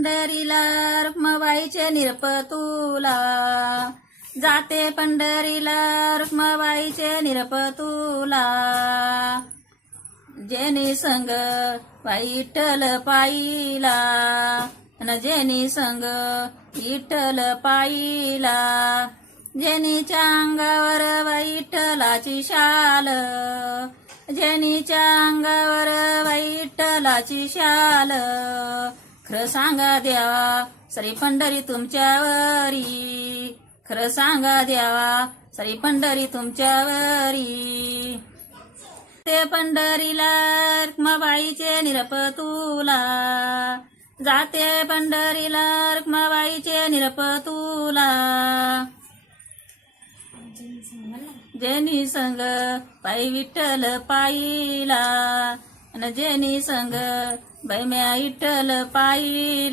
पंढरीला रुक्माबाईचे निरपतुला, जाते पंढरीला रुक्माबाईचे निरपतुला. जेनी संग विठ्ठल पायीला, न जेनी संग विठ्ठल पायीला. जेनीच्या अंगावर विठ्ठलाची शाल, जेनीच्या अंगावर विठ्ठलाची शाल. खरं सांगा देवा सरी पंढरी तुमच्यावरी, खरं सांगा देवा सरी पंढरी तुमच्यावरी. ते पंढरीला रुक्माबाईचे निरपतुला, जाते पंढरीला रुक्माबाईचे निरपतुला. जेनी संग पायी विठ्ठल पायीला, न जेनी संग बाई म्या विठ्ठल पायीला.